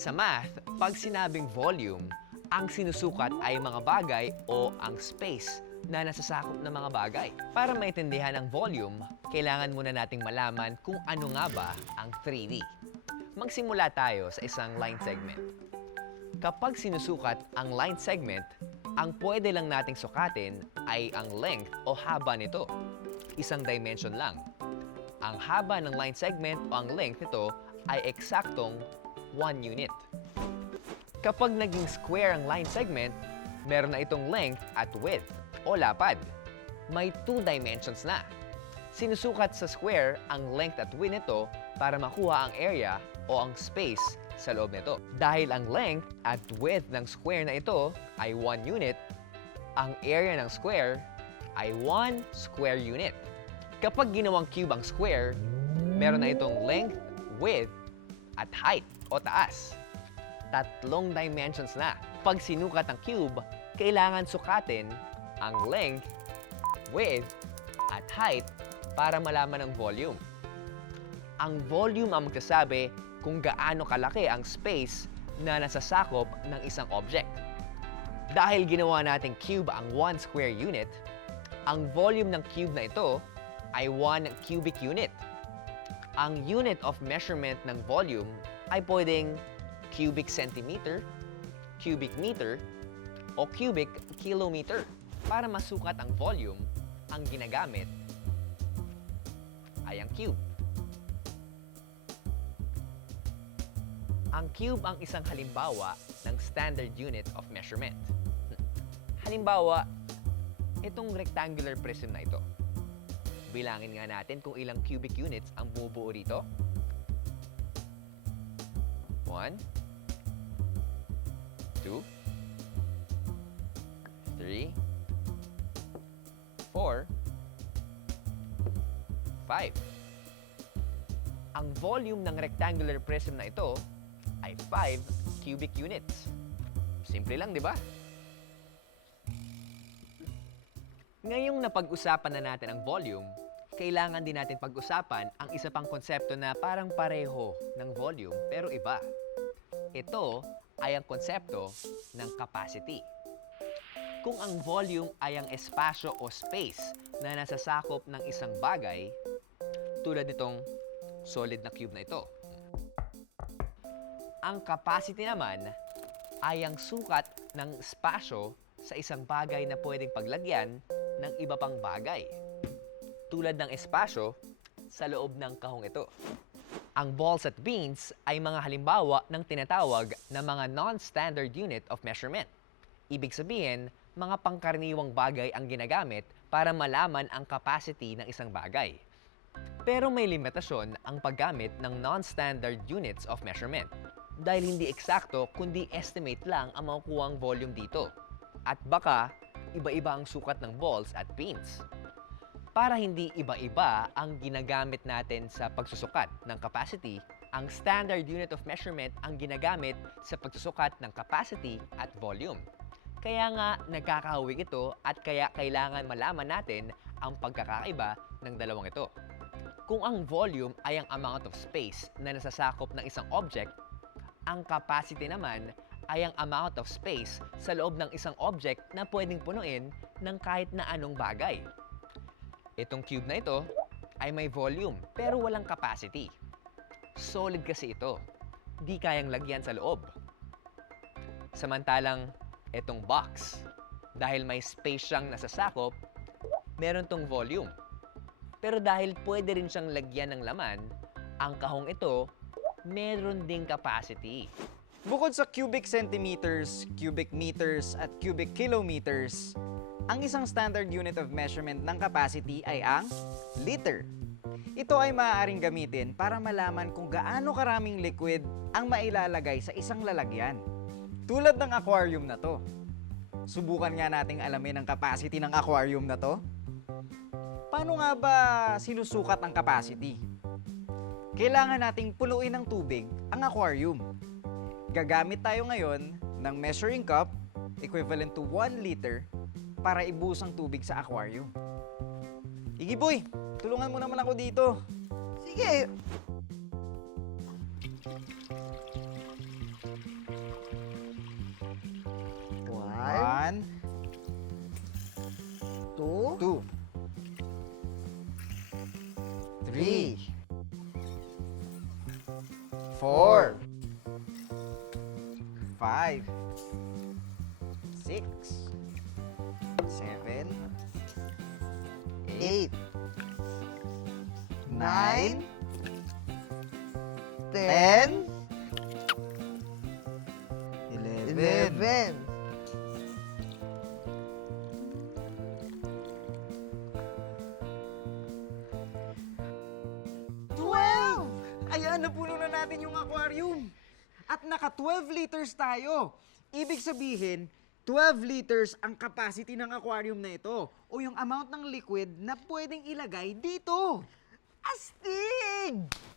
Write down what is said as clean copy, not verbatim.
Sa math, pag sinabing volume, ang sinusukat ay mga bagay o ang space na nasasakop ng mga bagay. Para maintindihan ang volume, kailangan muna nating malaman kung ano nga ba ang 3D. Magsimula tayo sa isang line segment. Kapag sinusukat ang line segment, ang pwede lang nating sukatin ay ang length o haba nito. Isang dimension lang. Ang haba ng line segment o ang length nito ay eksaktong 1 unit. Kapag naging square ang line segment, meron na itong length at width o lapad. May 2 dimensions na. Sinusukat sa square ang length at width nito para makuha ang area o ang space sa loob nito. Dahil ang length at width ng square na ito ay 1 unit, ang area ng square ay 1 square unit. Kapag ginawang cube ang square, meron na itong length, width, at height o taas. 3 dimensions na. Pag sinukat ang cube, kailangan sukatin ang length, width, at height para malaman ang volume. Ang volume ang magsasabi kung gaano kalaki ang space na nasasakop ng isang object. Dahil ginawa nating cube ang 1 square unit, ang volume ng cube na ito ay 1 cubic unit. Ang unit of measurement ng volume ay pwedeng cubic centimeter, cubic meter, o cubic kilometer. Para masukat ang volume, ang ginagamit ay ang cube. Ang cube ang isang halimbawa ng standard unit of measurement. Halimbawa, itong rectangular prism na ito. Bilangin nga natin kung ilang cubic units ang bumubuo rito. 1, 2, 3, 4, 5. Ang volume ng rectangular prism na ito ay 5 cubic units. Simple lang, di ba? Ngayong napag-usapan na natin ang volume, kailangan din natin pag-usapan ang isa pang konsepto na parang pareho ng volume pero iba. Ito ay ang konsepto ng capacity. Kung ang volume ay ang espasyo o space na nasasakop ng isang bagay, tulad nitong solid na cube na ito. Ang capacity naman ay ang sukat ng espasyo sa isang bagay na pwedeng paglagyan ng iba pang bagay, tulad ng espasyo sa loob ng kahong ito. Ang balls at beans ay mga halimbawa ng tinatawag na mga non-standard unit of measurement. Ibig sabihin, mga pangkaraniwang bagay ang ginagamit para malaman ang capacity ng isang bagay. Pero may limitasyon ang paggamit ng non-standard units of measurement dahil hindi eksakto kundi estimate lang ang makukuhang volume dito. At baka iba-iba ang sukat ng balls at pins. Para hindi iba-iba ang ginagamit natin sa pagsusukat ng capacity, ang standard unit of measurement ang ginagamit sa pagsusukat ng capacity at volume. Kaya nga nagkakahawig ito at kaya kailangan malaman natin ang pagkakaiba ng dalawang ito. Kung ang volume ay ang amount of space na nasasakop ng isang object, ang capacity naman ay ang amount of space sa loob ng isang object na pwedeng punuin ng kahit na anong bagay. Itong cube na ito ay may volume pero walang capacity. Solid kasi ito. Di kayang lagyan sa loob. Samantalang itong box, dahil may space siyang nasasakop, meron tong volume. Pero dahil pwede rin siyang lagyan ng laman, ang kahong ito meron ding capacity. Bukod sa cubic centimeters, cubic meters, at cubic kilometers, ang isang standard unit of measurement ng capacity ay ang liter. Ito ay maaaring gamitin para malaman kung gaano karaming liquid ang mailalagay sa isang lalagyan. Tulad ng aquarium na to. Subukan nga nating alamin ang capacity ng aquarium na to. Paano nga ba sinusukat ang capacity? Kailangan nating punuin ng tubig ang aquarium. Gagamit tayo ngayon ng measuring cup equivalent to 1 liter para ibuhos ang tubig sa aquarium. Iggy boy, tulungan mo naman ako dito. Sige. 1, 2, 2, 3, 4, 5, 6, 7, 8, 9, 10, 11, 11. Ayan, napuno na natin yung aquarium. At naka 12 liters tayo. Ibig sabihin, 12 liters ang capacity ng aquarium na ito. O yung amount ng liquid na pwedeng ilagay dito. Astig!